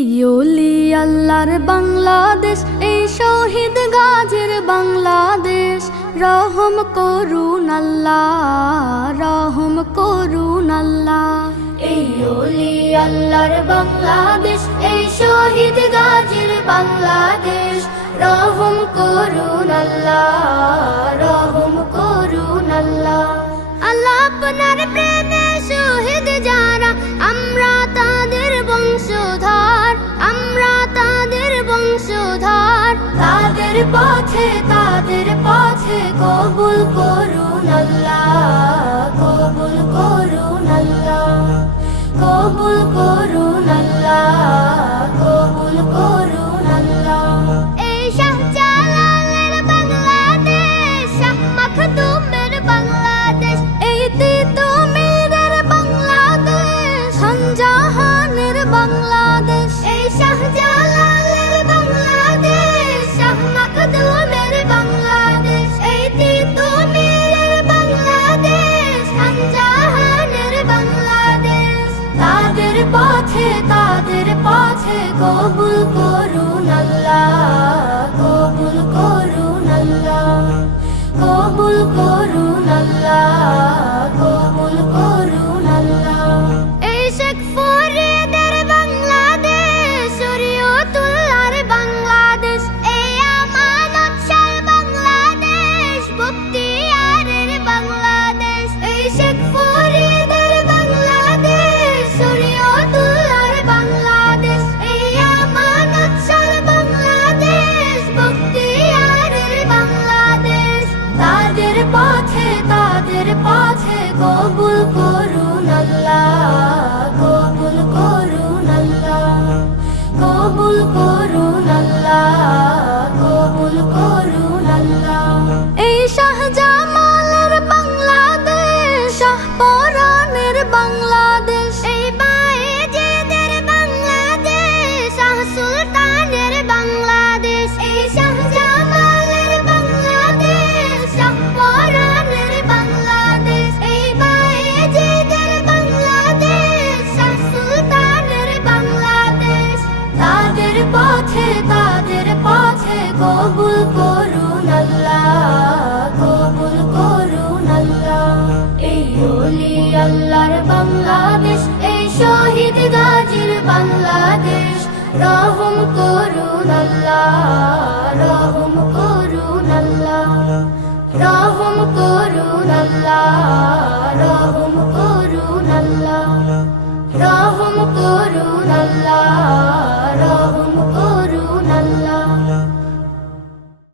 এই ওলি আল্লাহর বাংলাদেশ, এই শহীদ গাজীর বাংলাদেশ। রহম করুন আল্লাহ, রহম করুন আল্লাহ। এই ওলি আল্লাহর বাংলাদেশ, এই শহীদ গাজীর বাংলাদেশ। রহম করুন আল্লাহ, রহম করুন আল্লাহ। আল্লাহ আপনার প্রেমে শহীদ যারা, আমরা তাদের বংশধর, আমরা তাদের বংশধর। তাদের পথে কবুল করুন আল্লাহ, কবুল করুন আল্লাহ, কবুল করুন আল্লাহ, কবুল করুন আল্লাহ। এই শাহজালালের বাংলাদেশ, শাহ মাখদুমের বাংলাদেশ, এই তিতুমীরের বাংলাদেশ, শাহজাহানের বাংলাদেশ। এই শাহজালালের বাংলাদেশ, শাহ মাখদুমের বাংলাদেশ, এই তিতুমীরের বাংলাদেশ, শাহজাহানের বাংলাদেশ। তাদের পথে কবুল করুন আল্লাহ, কবুল করুন আল্লাহ, কবুল করুন আল্লাহ, কবুল করুন আল্লাহ। এই শেখ ফরিদের বাংলাদেশ, শরীয়তুল্লাহর বাংলাদেশ, এই আমানত শাহ বাংলাদেশ, বখতিয়ারের বাংলাদেশ। এই শেখ ফরিদের বাংলাদেশ, শরীয়তুল্লাহর বাংলাদেশ, এই আমানত শাহ বাংলাদেশ, বখতিয়ারের বাংলাদেশ। তাদের পথে কবুল